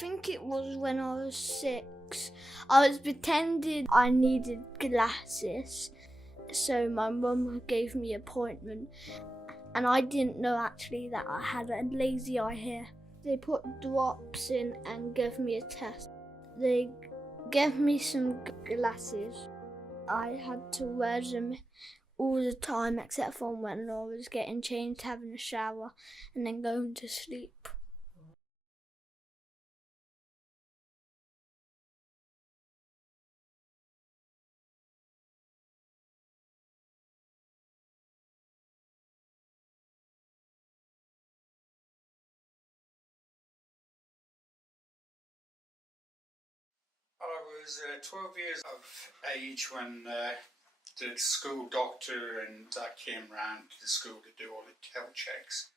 think it was when I was 6. I was pretending I needed glasses, so my mum gave me an appointment, and I didn't know actually that I had a lazy eye here. They put drops in and gave me a test. They gave me some glasses. I had to wear them all the time except for when I was getting changed, having a shower, and then going to sleep. Well, I was 12 years of age when the school doctor and I came round to the school to do all the health checks,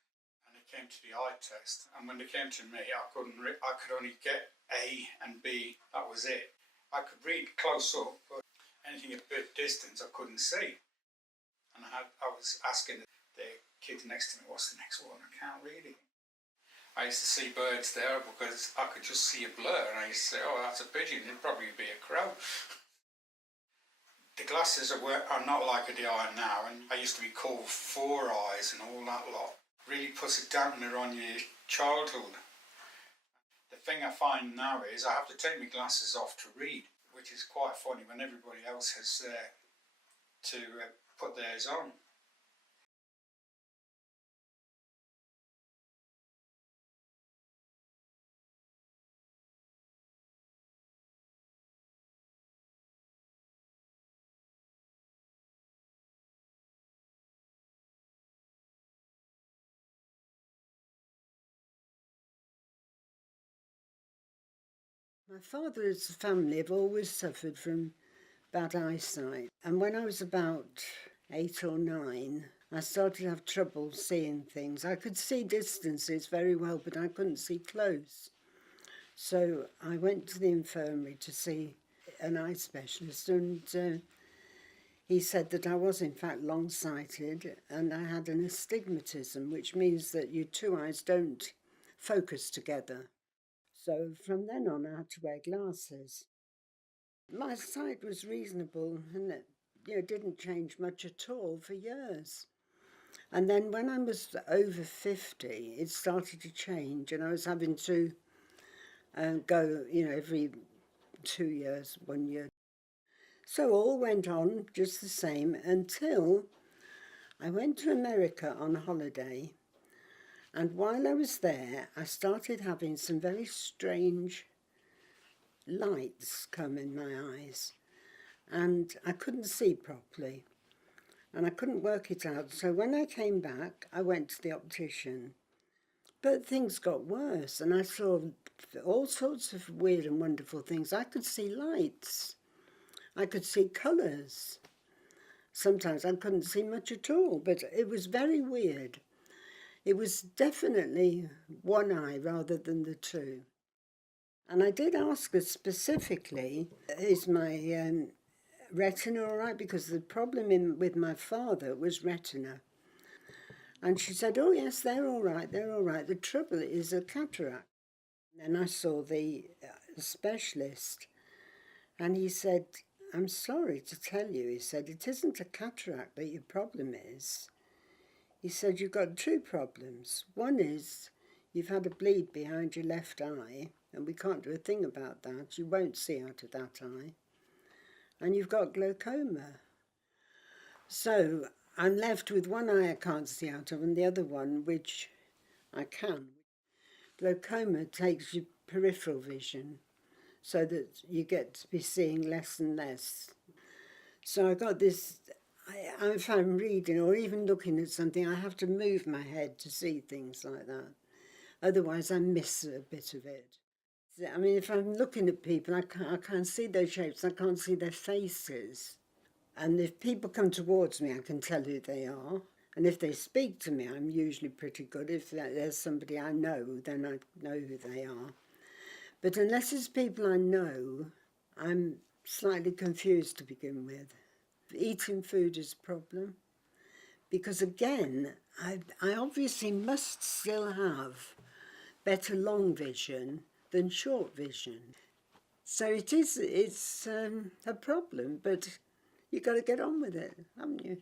and they came to the eye test. And when they came to me, I could only get A and B. That was it. I could read close up, but anything a bit distance I couldn't see. And I was asking the kid next to me, "What's the next one? I can't read it." I used to see birds there because I could just see a blur, and I used to say, "Oh, that's a pigeon, it'd probably be a crow." The glasses are not like they are now, and I used to be called Four Eyes and all that lot. Really puts a dampener on your childhood. The thing I find now is I have to take my glasses off to read, which is quite funny when everybody else has to put theirs on. My father's family have always suffered from bad eyesight, and when I was about 8 or 9, I started to have trouble seeing things. I could see distances very well, but I couldn't see close. So I went to the infirmary to see an eye specialist, and he said that I was in fact long-sighted and I had an astigmatism, which means that your two eyes don't focus together. So from then on I had to wear glasses. My sight was reasonable and it didn't change much at all for years. And then when I was over 50, it started to change, and I was having to go, every 2 years, 1 year. So all went on just the same until I went to America on holiday. And while I was there, I started having some very strange lights come in my eyes. And I couldn't see properly. And I couldn't work it out. So when I came back, I went to the optician. But things got worse, and I saw all sorts of weird and wonderful things. I could see lights. I could see colours. Sometimes I couldn't see much at all, but it was very weird. It was definitely one eye rather than the two. And I did ask her specifically, is my retina all right? Because the problem with my father was retina. And she said, "Oh yes, they're all right, they're all right. The trouble is a cataract." And then I saw the specialist, and he said, "I'm sorry to tell you," he said, "it isn't a cataract that your problem is." He said, "You've got two problems. One is you've had a bleed behind your left eye, and we can't do a thing about that. You won't see out of that eye. And you've got glaucoma." So I'm left with one eye I can't see out of and the other one which I can. Glaucoma takes your peripheral vision so that you get to be seeing less and less. So I got this, if I'm reading or even looking at something, I have to move my head to see things like that. Otherwise I miss a bit of it. I mean, if I'm looking at people, I can't see their shapes, I can't see their faces. And if people come towards me, I can tell who they are. And if they speak to me, I'm usually pretty good. If there's somebody I know, then I know who they are. But unless it's people I know, I'm slightly confused to begin with. Eating food is a problem. Because again, I obviously must still have better long vision than short vision. So it's a problem, but you've got to get on with it, haven't you?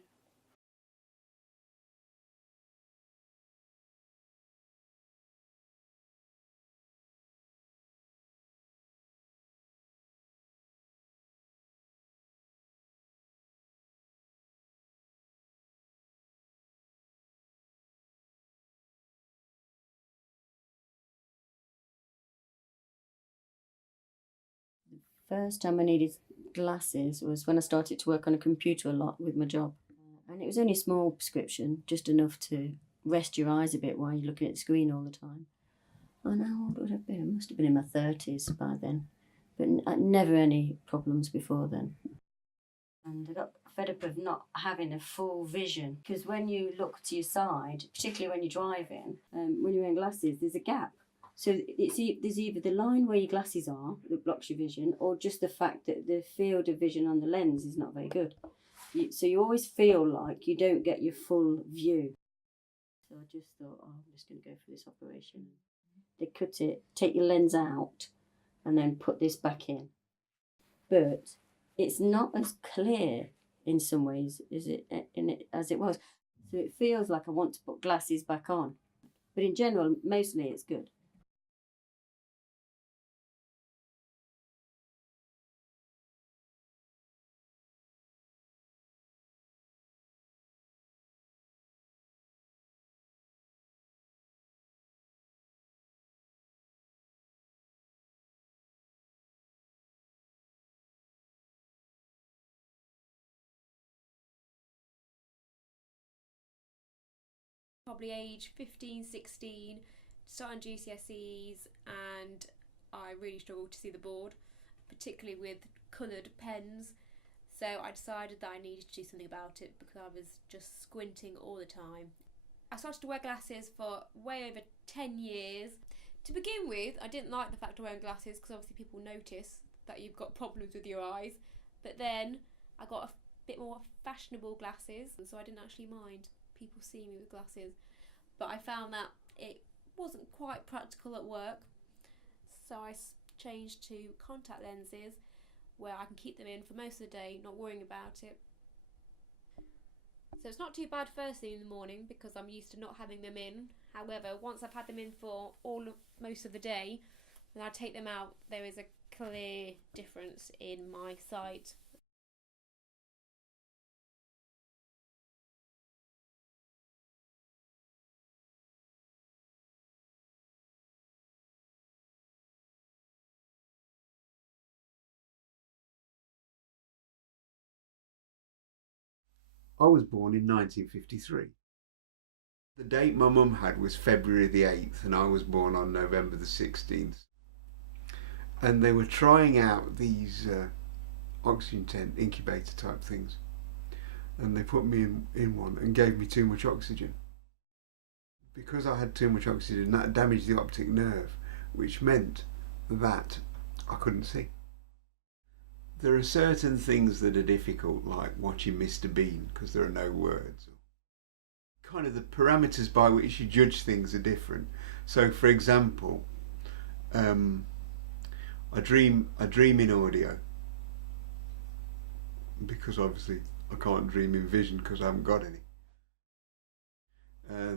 First time I needed glasses was when I started to work on a computer a lot with my job. And it was only a small prescription, just enough to rest your eyes a bit while you're looking at the screen all the time. And how old would I have been? I must have been in my 30s by then. But never any problems before then. And I got fed up of not having a full vision. Because when you look to your side, particularly when you're driving, when you're wearing glasses, there's a gap. So there's either the line where your glasses are that blocks your vision, or just the fact that the field of vision on the lens is not very good. So you always feel like you don't get your full view. So I just thought, I'm just going to go for this operation. They cut it, take your lens out, and then put this back in. But it's not as clear in some ways as it was. So it feels like I want to put glasses back on. But in general, mostly it's good. Probably age 15, 16, starting GCSEs, and I really struggled to see the board, particularly with coloured pens. So I decided that I needed to do something about it because I was just squinting all the time. I started to wear glasses for way over 10 years. To begin with, I didn't like the fact of wearing glasses because obviously people notice that you've got problems with your eyes. But then I got a bit more fashionable glasses, and so I didn't actually mind people seeing me with glasses. But I found that it wasn't quite practical at work, so I changed to contact lenses where I can keep them in for most of the day, not worrying about it. So it's not too bad first thing in the morning because I'm used to not having them in. However, once I've had them in for most of the day, when I take them out, there is a clear difference in my sight. I was born in 1953. The date my mum had was February the 8th and I was born on November the 16th. And they were trying out these oxygen tent incubator type things. And they put me in one and gave me too much oxygen. Because I had too much oxygen, that damaged the optic nerve, which meant that I couldn't see. There are certain things that are difficult, like watching Mr. Bean, because there are no words. Kind of the parameters by which you judge things are different. So, for example, I dream in audio, because obviously I can't dream in vision because I haven't got any.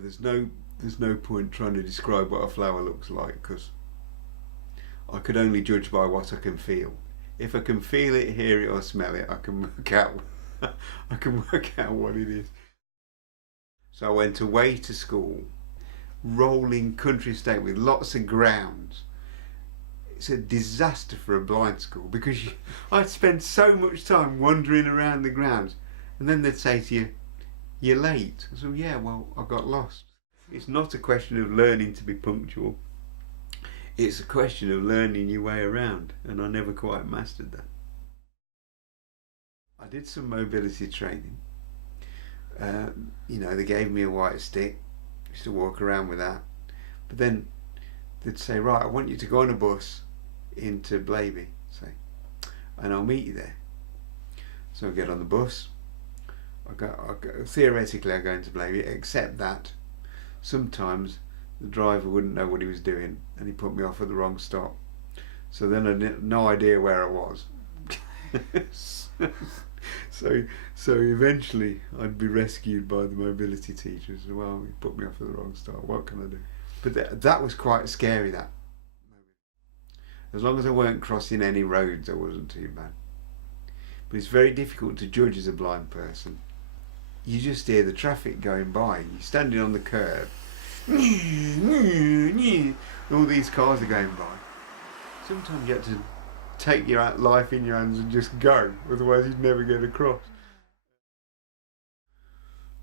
There's no point trying to describe what a flower looks like because I could only judge by what I can feel. If I can feel it, hear it or smell it, I can work out what it is. So I went away to school, rolling country estate with lots of grounds. It's a disaster for a blind school because I'd spend so much time wandering around the grounds and then they'd say to you, "You're late." I said, "Yeah, well, I got lost." It's not a question of learning to be punctual. It's a question of learning your way around, and I never quite mastered that. I did some mobility training. They gave me a white stick. I used to walk around with that. But then they'd say, "Right, I want you to go on a bus into Blaby, say, and I'll meet you there." So I get on the bus. Theoretically, I go into Blaby, except that sometimes the driver wouldn't know what he was doing and he put me off at the wrong stop So then I had no idea where I was. so eventually I'd be rescued by the mobility teachers. Well, you put me off at the wrong start. What can I do? But that was quite scary. That as long as I weren't crossing any roads, I wasn't too bad. But it's very difficult to judge as a blind person. You just hear the traffic going by. You're standing on the curb. All these cars are going by. Sometimes you have to take your life in your hands and just go, otherwise you'd never get across.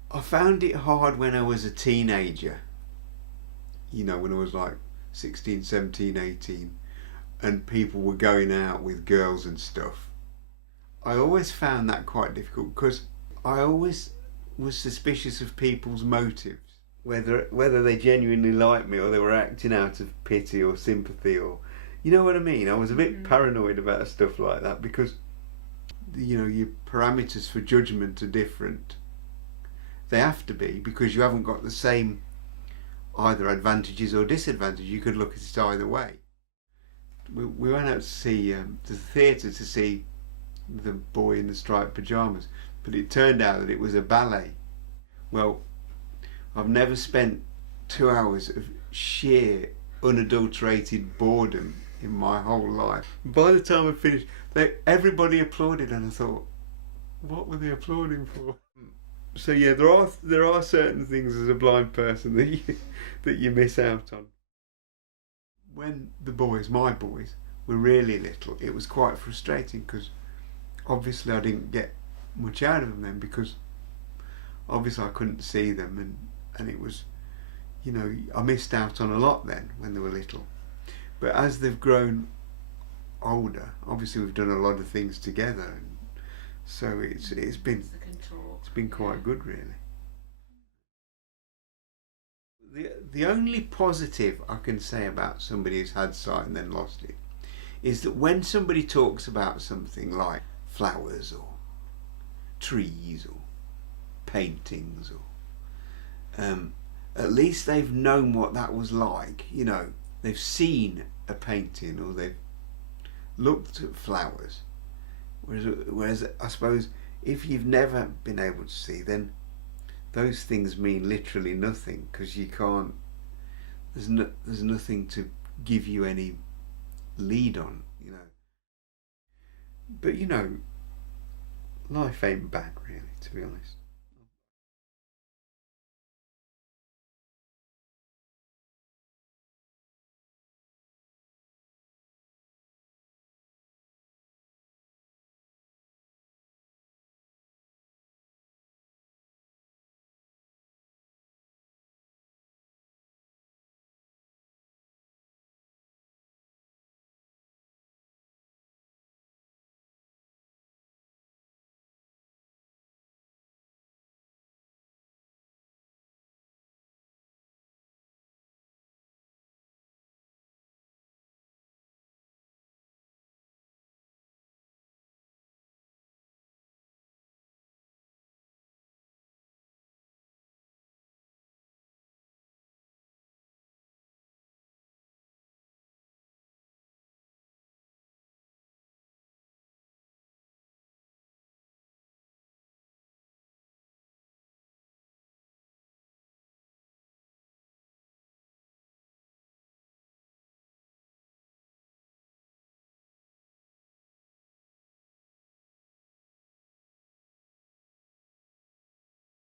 I found it hard when I was a teenager, you know, when I was like 16, 17, 18, and people were going out with girls and stuff. I always found that quite difficult because I always was suspicious of people's motives, whether they genuinely liked me or they were acting out of pity or sympathy, or you know what I mean. I was a bit paranoid about stuff like that because, you know, your parameters for judgment are different. They have to be, because you haven't got the same either advantages or disadvantages. You could look at it either way. We went out to see to the theatre to see The Boy in the Striped Pyjamas, but it turned out that it was a ballet. Well, I've never spent 2 hours of sheer unadulterated boredom in my whole life. By the time I finished, everybody applauded, and I thought, what were they applauding for? So yeah, there are certain things as a blind person that you miss out on. When my boys, were really little, it was quite frustrating because obviously I didn't get much out of them then, because obviously I couldn't see them, and it was, you know, I missed out on a lot then when they were little. But as they've grown older, obviously we've done a lot of things together, and so it's been quite good, really. The only positive I can say about somebody who's had sight and then lost it is that when somebody talks about something like flowers or trees or paintings, or at least they've known what that was like. You know, they've seen a painting or they've looked at flowers. Whereas I suppose if you've never been able to see, then those things mean literally nothing, because you can't. There's nothing to give you any lead on, you know. But you know, life ain't bad, really, to be honest.